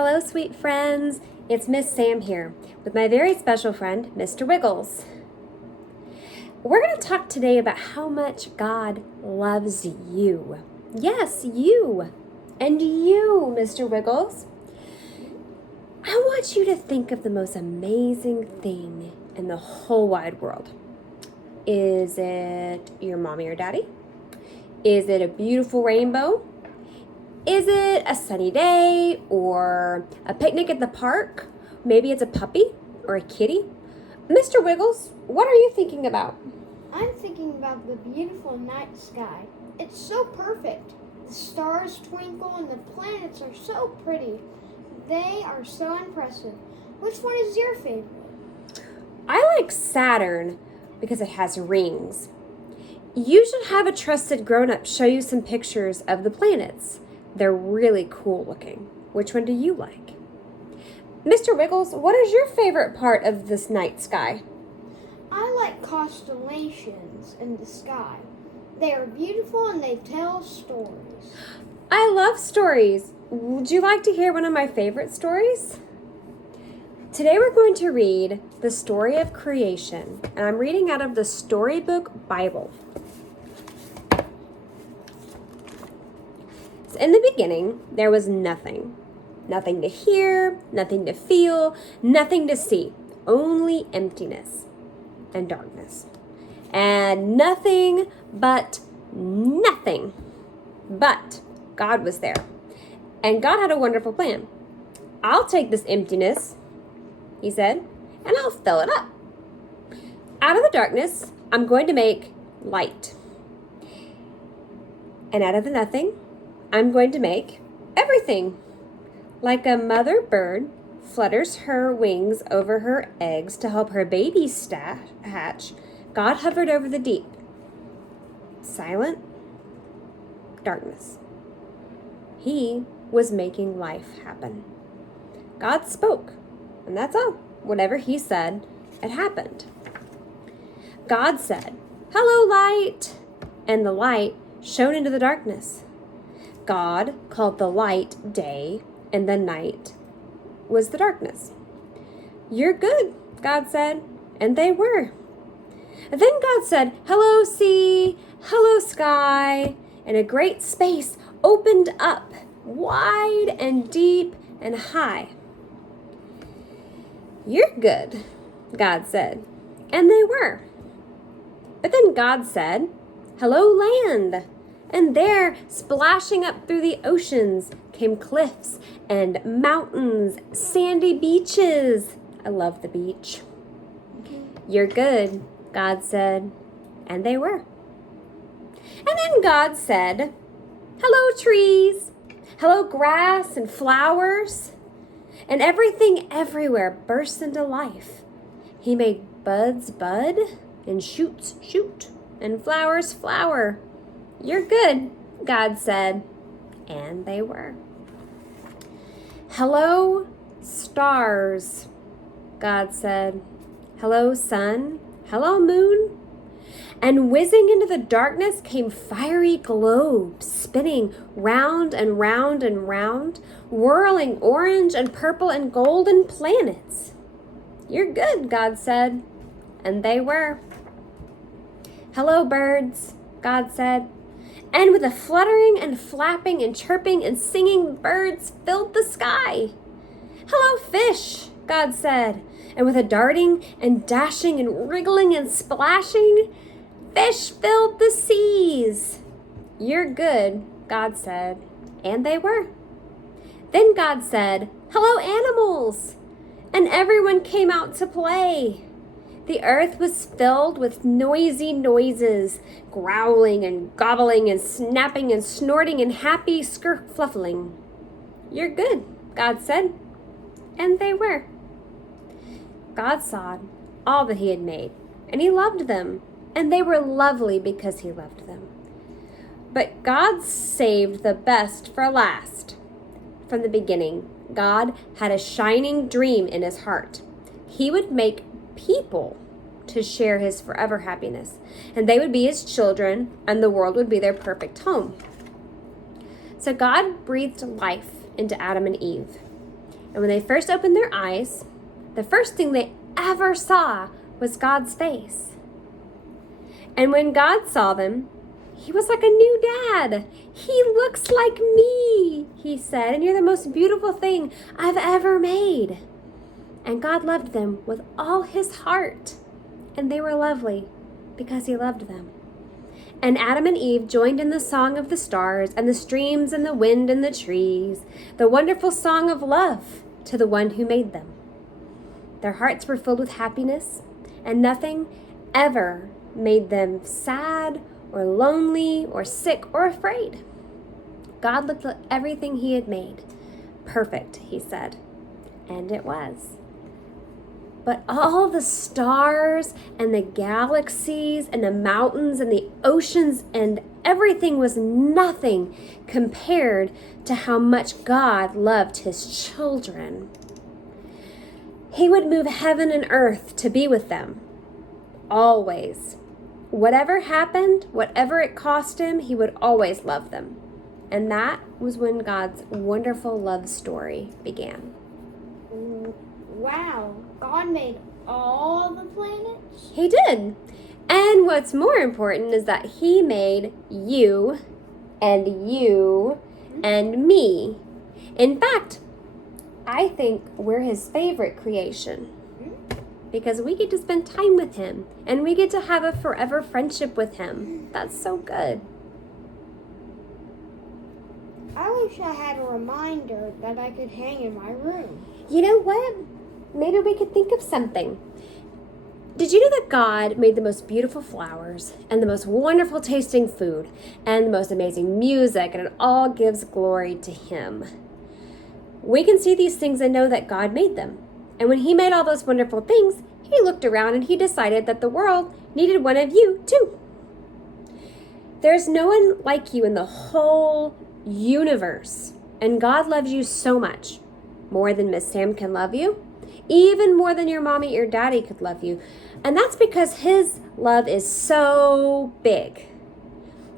Hello, sweet friends. It's Miss Sam here with my very special friend, Mr. Wiggles. We're going to talk today about how much God loves you. Yes, you. And you, Mr. Wiggles. I want you to think of the most amazing thing in the whole wide world. Is it your mommy or daddy? Is it a beautiful rainbow? Is it a sunny day or a picnic at the park? Maybe it's a puppy or a kitty. Mr. Wiggles, what are you thinking about? I'm thinking about the beautiful night sky. It's so perfect. The stars twinkle and the planets are so pretty. They are so impressive. Which one is your favorite? I like Saturn because it has rings. You should have a trusted grown-up show you some pictures of the planets. They're really cool looking. Which one do you like? Mr. Wiggles, what is your favorite part of this night sky? I like constellations in the sky. They are beautiful and they tell stories. I love stories. Would you like to hear one of my favorite stories? Today we're going to read the story of creation, and I'm reading out of the Storybook Bible. In the beginning, there was nothing. Nothing to hear, nothing to feel, nothing to see. Only emptiness and darkness. And nothing but nothing. But God was there. And God had a wonderful plan. I'll take this emptiness, he said, and I'll fill it up. Out of the darkness, I'm going to make light. And out of the nothing, I'm going to make everything. Like a mother bird flutters her wings over her eggs to help her babies hatch, God hovered over the deep. Silent darkness. He was making life happen. God spoke, and that's all. Whatever he said, it happened. God said, "Hello, light," and the light shone into the darkness. God called the light day, and the night was the darkness. "You're good," God said, and they were. And then God said, "Hello, sea, hello, sky," and a great space opened up, wide and deep and high. "You're good," God said, and they were. But then God said, "Hello, land." And there, splashing up through the oceans, came cliffs and mountains, sandy beaches. I love the beach. "You're good," God said, and they were. And then God said, "Hello, trees. Hello, grass and flowers." And everything everywhere burst into life. He made buds bud, and shoots shoot, and flowers flower. "You're good," God said, and they were. "Hello, stars," God said. "Hello, sun. Hello, moon." And whizzing into the darkness came fiery globes, spinning round and round and round, whirling orange and purple and golden planets. "You're good," God said, and they were. "Hello, birds," God said. And with a fluttering and flapping and chirping and singing, birds filled the sky. "Hello, fish," God said. And with a darting and dashing and wriggling and splashing, fish filled the seas. "You're good," God said, and they were. Then God said, "Hello, animals," and everyone came out to play. The earth was filled with noisy noises, growling and gobbling and snapping and snorting and happy fluffling. "You're good," God said, and they were. God saw all that he had made, and he loved them, and they were lovely because he loved them. But God saved the best for last. From the beginning, God had a shining dream in his heart. He would make people to share his forever happiness, and they would be his children, and the world would be their perfect home. So God breathed life into Adam and Eve. And when they first opened their eyes, the first thing they ever saw was God's face. And when God saw them, he was like a new dad. He looks like me, he said, and you're the most beautiful thing I've ever made. And God loved them with all his heart. And they were lovely because he loved them. And Adam and Eve joined in the song of the stars and the streams and the wind and the trees, the wonderful song of love to the one who made them. Their hearts were filled with happiness, and nothing ever made them sad or lonely or sick or afraid. God looked at everything he had made. Perfect, he said. And it was. But all the stars and the galaxies and the mountains and the oceans and everything was nothing compared to how much God loved his children. He would move heaven and earth to be with them. Always. Whatever happened, whatever it cost him, he would always love them. And that was when God's wonderful love story began. Wow, God made all the planets? He did. And what's more important is that he made you and me. In fact, I think we're his favorite creation because we get to spend time with him and we get to have a forever friendship with him. That's so good. I wish I had a reminder that I could hang in my room. You know what? Maybe we could think of something. Did you know that God made the most beautiful flowers and the most wonderful tasting food and the most amazing music, and it all gives glory to him? We can see these things and know that God made them. And when he made all those wonderful things, he looked around and he decided that the world needed one of you too. There's no one like you in the whole universe. And God loves you so much, more than Miss Sam can love you, even more than your mommy or daddy could love you. And that's because his love is so big.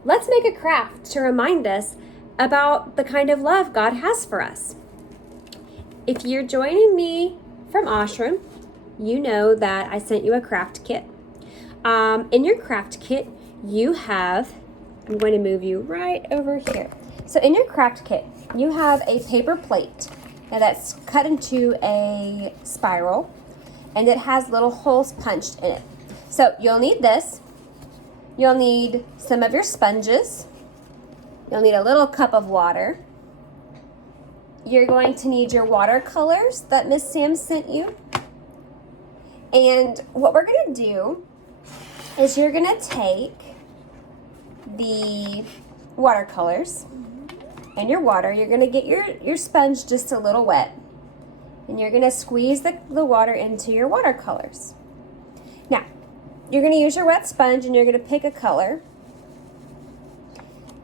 Let's make a craft to remind us about the kind of love God has for us. If you're joining me from Ashram, you know that I sent you a craft kit. In your craft kit, you have, I'm going to move you right over here. So in your craft kit, you have a paper plate. Now that's cut into a spiral, and it has little holes punched in it. So you'll need this. You'll need some of your sponges. You'll need a little cup of water. You're going to need your watercolors that Miss Sam sent you. And what we're going to do is you're going to take the watercolors and your water. You're going to get your sponge just a little wet. And you're going to squeeze the water into your watercolors. Now, you're going to use your wet sponge and you're going to pick a color.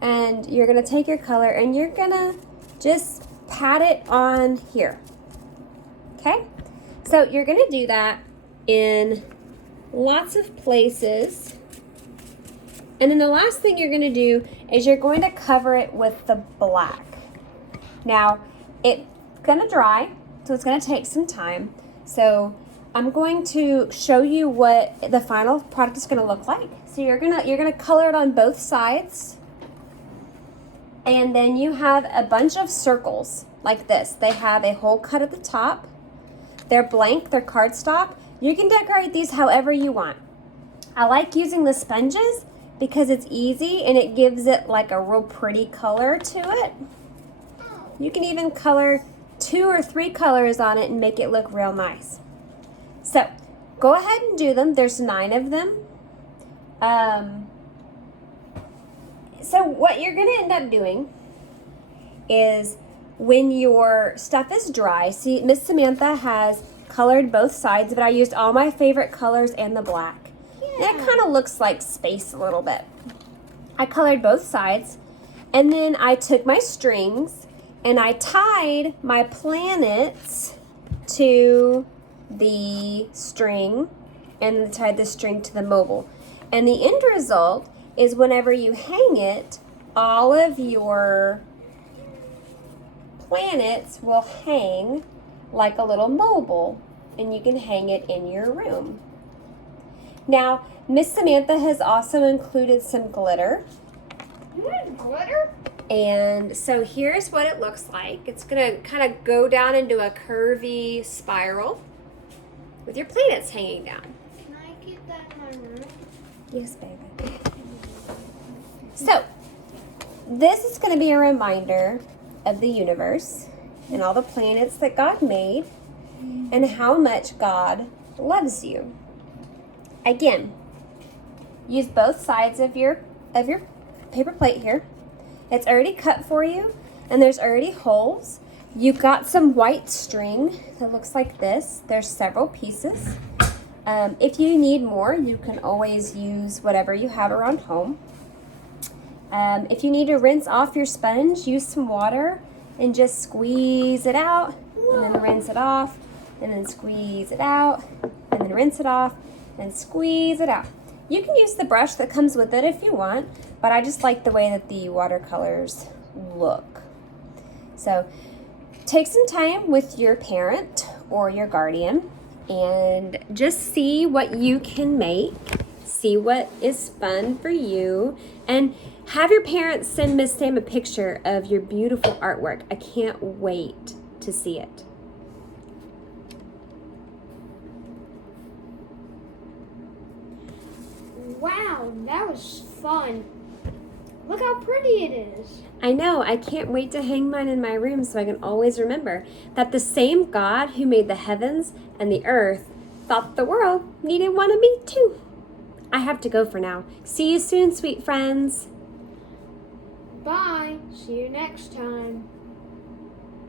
And you're going to take your color and you're going to just pat it on here. Okay? So you're going to do that in lots of places. And then the last thing you're going to do is you're going to cover it with the black. Now, it's going to dry, so it's going to take some time. So I'm going to show you what the final product is going to look like. So you're going to color it on both sides. And then you have a bunch of circles like this. They have a hole cut at the top. They're blank, they're cardstock. You can decorate these however you want. I like using the sponges because it's easy and it gives it like a real pretty color to it. You can even color 2 or 3 colors on it and make it look real nice. So go ahead and do them. There's 9 of them. So what you're going to end up doing is when your stuff is dry, see Miss Samantha has colored both sides, but I used all my favorite colors and the black. Yeah. And it kind of looks like space a little bit. I colored both sides, and then I took my strings and I tied my planets to the string and then tied the string to the mobile. And the end result is whenever you hang it, all of your planets will hang like a little mobile, and you can hang it in your room. Now, Miss Samantha has also included some glitter. Glitter? And so here's what it looks like. It's going to kind of go down into a curvy spiral with your planets hanging down. Can I keep that in my room? Yes, baby. So, this is going to be a reminder of the universe and all the planets that God made and how much God loves you. Again, use both sides of your paper plate here. It's already cut for you, and there's already holes. You've got some white string that looks like this. There's several pieces. If you need more, you can always use whatever you have around home. If you need to rinse off your sponge, use some water and just squeeze it out, and then rinse it off, and then squeeze it out, and then rinse it off, and squeeze it out. You can use the brush that comes with it if you want, but I just like the way that the watercolors look. So take some time with your parent or your guardian and just see what you can make, see what is fun for you, and have your parents send Miss Sam a picture of your beautiful artwork. I can't wait to see it. Wow, that was fun. Look how pretty it is. I know, I can't wait to hang mine in my room so I can always remember that the same God who made the heavens and the earth thought the world needed one of me too. I have to go for now. See you soon, sweet friends. Bye. See you next time.